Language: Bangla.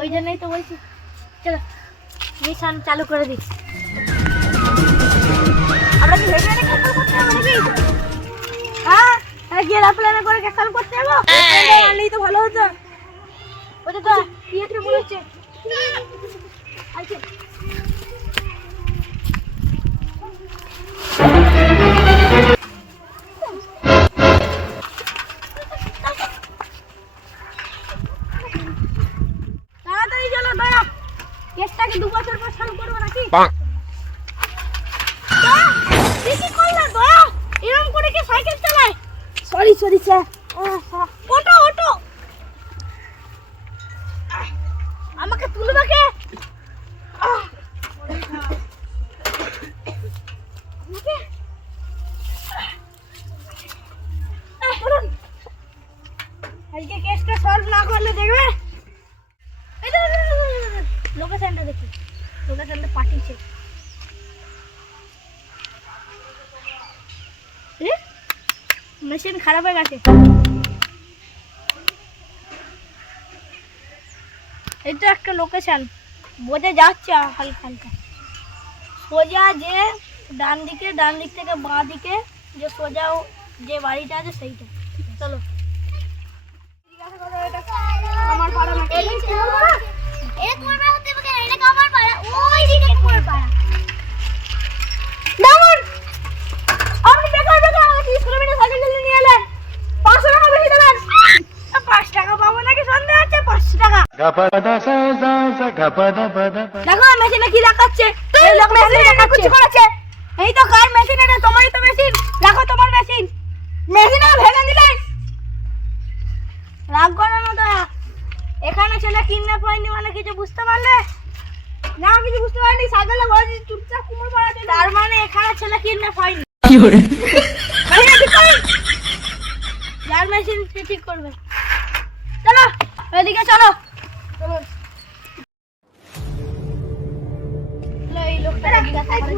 ওই জন্যই তো বলছি, চলো মিশন চালু করে দিই। আমরা কি হেঁটে হেঁটে ক্যাসল করতে হবে নাকি? হ্যাঁ, গিয়ে এরোপ্লেনে করে ক্যাসল করতে যাবো? আনলেই তো ভালো হতো। ওটা তো কি একটা মনে হচ্ছে। আচ্ছা তাড়াতাড়ি চলো, দাঁড়া। কেসটাকে 2 বছর পর চালু করবো নাকি? কি করলা দয়া? এরকম করে কি সাইকেল চালায়? Sorry sir. ওটো ওটো, আমাকে তুলবে কে? আজকে কেসটা সলভ না করলে দেখবে। লোকেশনটা দেখি, লোকেশনটা পাঠিয়েছে। মেশিন খারাপ হয়ে গেছে। এটা একটা লোকেশন বোঝা যাচ্ছে হালকা হালকা। সোজা যে ডান দিক থেকে বাঁ দিকে যে সোজা যে বাড়িটা আছে সেইটা। চলো। আমার পাড়া না, এটা তোমার পাড়া? এটা তোমার পাড়া হতে পারে, এটা আমার পাড়া। ওই দিকে তোমার পাড়া। দামন, আপনি বেকার বেকার 30 কিলোমিটার সাইকেল চালিয়ে নিয়ে এলেন। 500 টাকা বেশি দেবেন। 5 টাকা পাবো নাকি সন্দেহ আছে? 500 টাকা। দেখো মেশিনে কি দেখাচ্ছে? এই লোক মেশিনে কিছু করেছে। এই তো কার মেশিন? এটা তোমারই তো মেশিন। রাখো তোমার মেশিন। মেশিনে ভেঙে দিলে রাগ করো না দয়া। এখানে ছেলে কিডন্যাপ হয়নি মানে কিছু বুঝতে পারলে না? কিছু বুঝতে পারিনি। সাইকেলে বসে চুপচাপ কুমোর পাড়া চলে, তার মানে এখানে ছেলে কিডন্যাপ হয়নি। কি করে যার মেশিন সে ঠিক করবে। চলো এদিকে চলো। এই লোকটা জিজ্ঞাসা করে